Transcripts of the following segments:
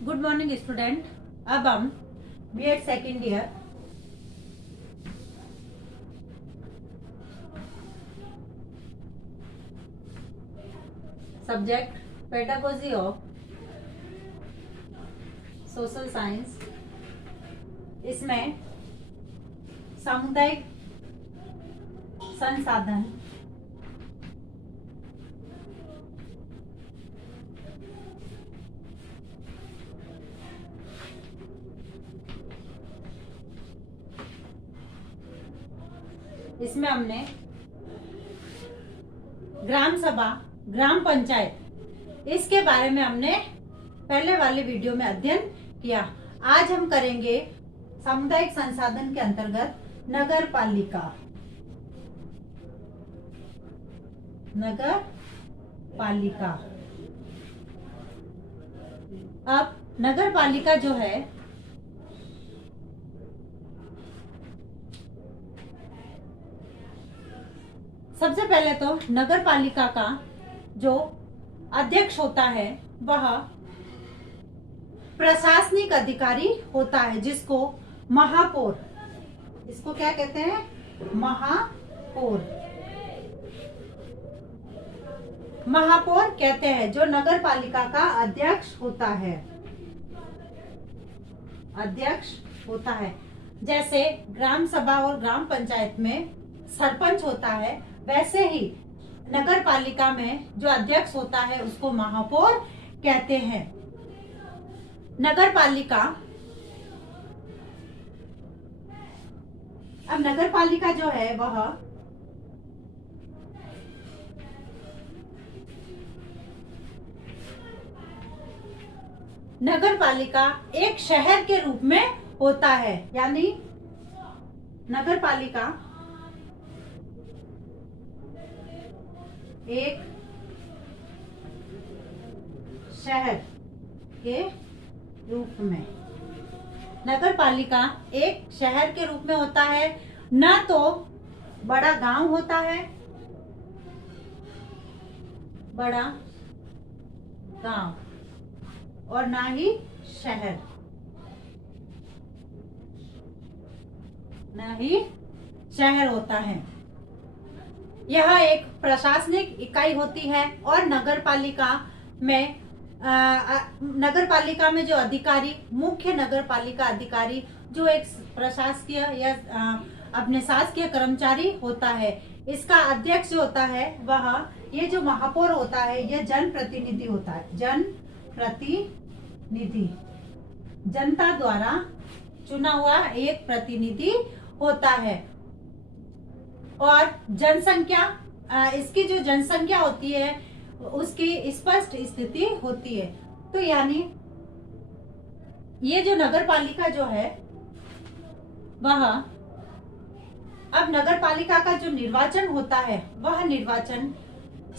Good morning student. अब हम BEd second year subject pedagogy of social science, इसमें सामुदायिक संसाधन इसमें हमने ग्राम सभा, ग्राम पंचायत, इसके बारे में हमने पहले वाले वीडियो में अध्ययन किया। आज हम करेंगे सामुदायिक संसाधन के अंतर्गत नगर पालिका। नगर पालिका। अब नगर पालिका जो है सबसे पहले तो नगर पालिका का जो अध्यक्ष होता है वह प्रशासनिक अधिकारी होता है, जिसको महापौर, इसको क्या कहते हैं? महापौर। महापौर कहते हैं जो नगर पालिका का अध्यक्ष होता है। अध्यक्ष होता है। जैसे ग्राम सभा और ग्राम पंचायत में सरपंच होता है, वैसे ही नगर पालिका में जो अध्यक्ष होता है उसको महापौर कहते हैं। नगर पालिका, अब नगर पालिका जो है वह नगर पालिका एक शहर के रूप में होता है, यानी नगर पालिका एक शहर के रूप में, नगर पालिका एक शहर के रूप में होता है। न तो बड़ा गांव होता है, बड़ा गांव, और ना ही शहर, ना ही शहर होता है। यह एक प्रशासनिक इकाई होती है और नगर पालिका में जो अधिकारी, मुख्य नगर पालिका अधिकारी, जो एक प्रशासकीय या अपने शासकीय कर्मचारी होता है, इसका अध्यक्ष जो होता है वह, ये जो महापौर होता है यह जनप्रतिनिधि होता है। जनप्रतिनिधि, जनता द्वारा चुना हुआ एक प्रतिनिधि होता है। और जनसंख्या, इसकी जो जनसंख्या होती है उसकी स्पष्ट स्थिति होती है। तो यानी ये जो नगर पालिका जो है वह, अब नगर पालिका का जो निर्वाचन होता है वह निर्वाचन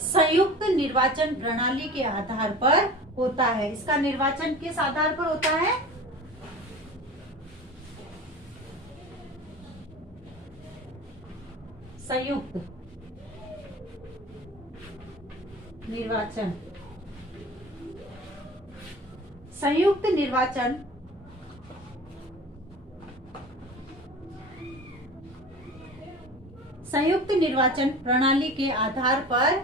संयुक्त निर्वाचन प्रणाली के आधार पर होता है। इसका निर्वाचन किस आधार पर होता है? संयुक्त निर्वाचन। संयुक्त निर्वाचन संयुक्त निर्वाचन प्रणाली के आधार पर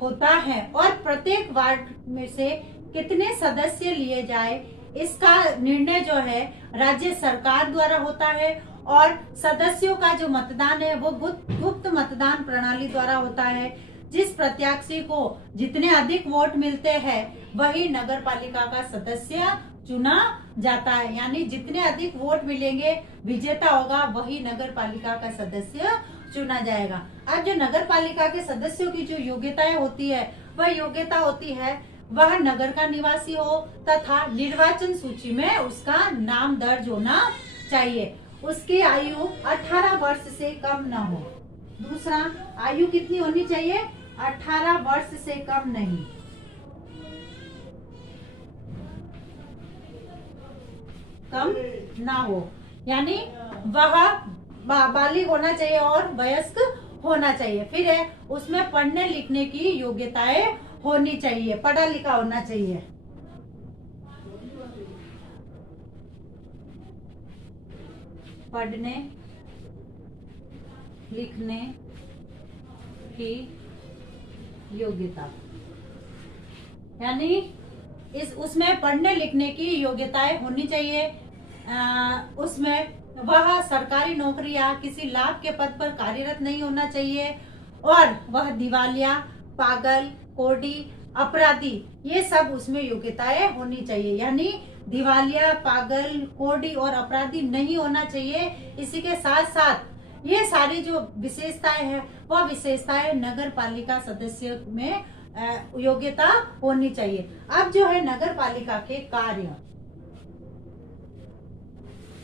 होता है। और प्रत्येक वार्ड में से कितने सदस्य लिए जाए इसका निर्णय जो है राज्य सरकार द्वारा होता है। और सदस्यों का जो मतदान है वो गुप्त मतदान प्रणाली द्वारा होता है। जिस प्रत्याशी को जितने अधिक वोट मिलते हैं वही नगर पालिका का सदस्य चुना जाता है, यानी जितने अधिक वोट मिलेंगे, विजेता होगा, वही नगर पालिका का सदस्य चुना जाएगा। अब जो नगर पालिका के सदस्यों की जो योग्यताएं होती है वह योग्यता होती है वह नगर का निवासी हो तथा निर्वाचन सूची में उसका नाम दर्ज होना चाहिए। उसकी आयु 18 वर्ष से कम न हो। दूसरा, आयु कितनी होनी चाहिए? 18 वर्ष से कम नहीं। कम ना हो, यानी वह बालिग होना चाहिए और वयस्क होना चाहिए। फिर है उसमें पढ़ने लिखने की योग्यताएं होनी चाहिए, पढ़ा लिखा होना चाहिए। पढ़ने लिखने की योग्यता, यानी उसमें पढ़ने लिखने की योग्यताएं होनी चाहिए। उसमें वह सरकारी नौकरी या किसी लाभ के पद पर कार्यरत नहीं होना चाहिए, और वह दिवालिया, पागल, कोढ़ी, अपराधी, ये सब उसमें योग्यताएं होनी चाहिए। यानी दिवालिया, पागल, कोढ़ी और अपराधी नहीं होना चाहिए। इसी के साथ साथ ये सारी जो विशेषताएं हैं वह विशेषताएं नगर पालिका सदस्य में योग्यता होनी चाहिए। अब जो है नगर पालिका के कार्य,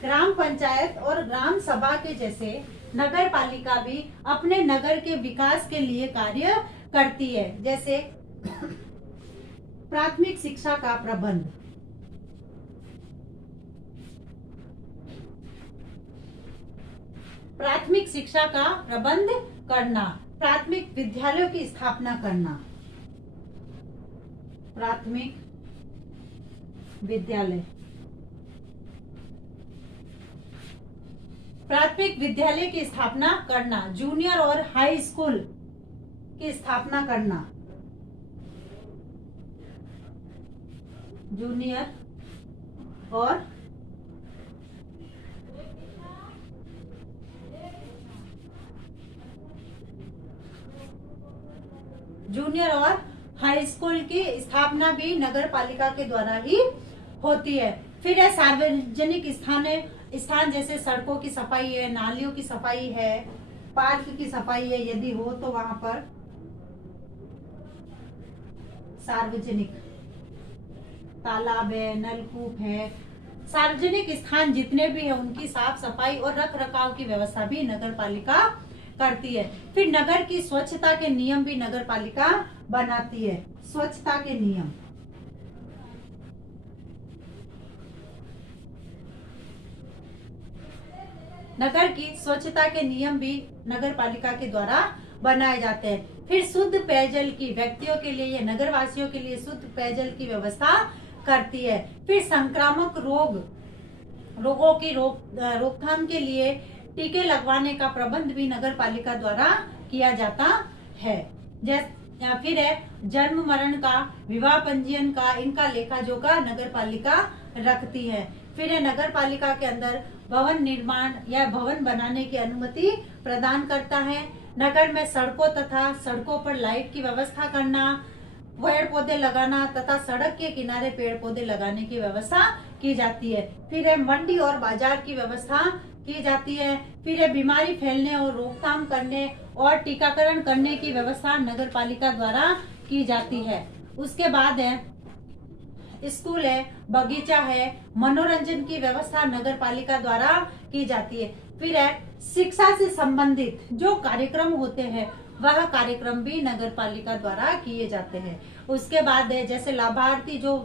ग्राम पंचायत और ग्राम सभा के जैसे नगर पालिका भी अपने नगर के विकास के लिए कार्य करती है। जैसे प्राथमिक शिक्षा का प्रबंध, प्राथमिक शिक्षा का प्रबंध करना, प्राथमिक विद्यालयों की स्थापना करना, प्राथमिक विद्यालय, प्राथमिक विद्यालय की स्थापना करना, जूनियर और हाई स्कूल की स्थापना करना, जूनियर और हाई स्कूल की स्थापना भी नगर पालिका के द्वारा ही होती है। फिर है सार्वजनिक स्थान जैसे सड़कों की सफाई है, नालियों की सफाई है, पार्क की सफाई है, यदि हो तो वहां पर सार्वजनिक तालाब है, नलकूप है, सार्वजनिक स्थान जितने भी है उनकी साफ सफाई और रख रखाव की व्यवस्था भी नगर पालिका करती है। फिर नगर की स्वच्छता के नियम भी नगर पालिका बनाती है। स्वच्छता के नियम, नगर की स्वच्छता के नियम भी नगर पालिका के द्वारा बनाए जाते हैं। फिर शुद्ध पेयजल की, व्यक्तियों के लिए, नगर वासियों के लिए शुद्ध पेयजल की व्यवस्था करती है। फिर संक्रामक रोगों की रोकथाम के लिए टीके लगवाने का प्रबंध भी नगर पालिका द्वारा किया जाता है। फिर है जन्म मरण का, विवाह पंजीयन का, इनका लेखा जोखा नगर पालिका रखती है। फिर है नगर पालिका के अंदर भवन निर्माण या भवन बनाने की अनुमति प्रदान करता है। नगर में सड़कों तथा सड़कों पर लाइट की व्यवस्था करना, पेड़ पौधे लगाना तथा सड़क के किनारे पेड़ पौधे लगाने की व्यवस्था की जाती है। फिर है मंडी और बाजार की व्यवस्था की जाती है। फिर है बीमारी फैलने और रोकथाम करने और टीकाकरण करने की व्यवस्था नगर पालिका द्वारा की जाती है। उसके बाद है स्कूल है, बगीचा है, मनोरंजन की व्यवस्था नगर पालिका द्वारा की जाती है। फिर है शिक्षा से संबंधित जो कार्यक्रम होते हैं वह कार्यक्रम भी नगर पालिका द्वारा किए जाते हैं। उसके बाद है जैसे लाभार्थी जो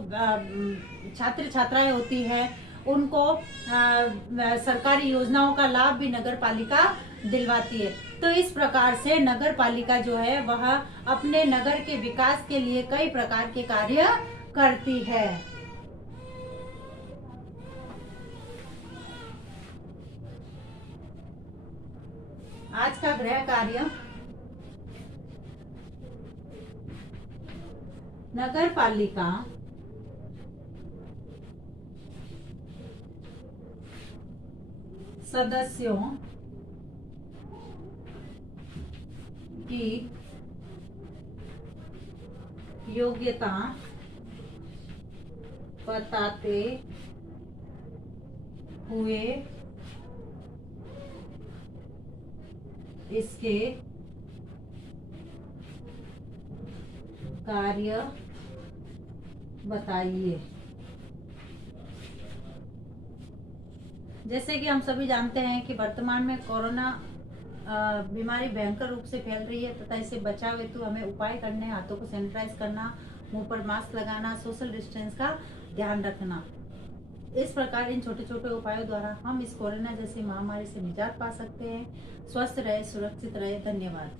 छात्र छात्राएं होती है उनको सरकारी योजनाओं का लाभ भी नगर पालिका दिलवाती है। तो इस प्रकार से नगर पालिका जो है वह अपने नगर के विकास के लिए कई प्रकार के कार्य करती है। आज का गृह कार्य, नगर पालिका सदस्यों की योग्यता बताते हुए इसके कार्य बताइए। जैसे कि हम सभी जानते हैं कि वर्तमान में कोरोना बीमारी भयंकर रूप से फैल रही है तथा इससे बचाव हेतु हमें उपाय करने, हाथों को सैनिटाइज करना, मुंह पर मास्क लगाना, सोशल डिस्टेंस का ध्यान रखना। इस प्रकार इन छोटे छोटे उपायों द्वारा हम इस कोरोना जैसी महामारी से निजात पा सकते हैं। स्वस्थ रहे, सुरक्षित रहे। धन्यवाद।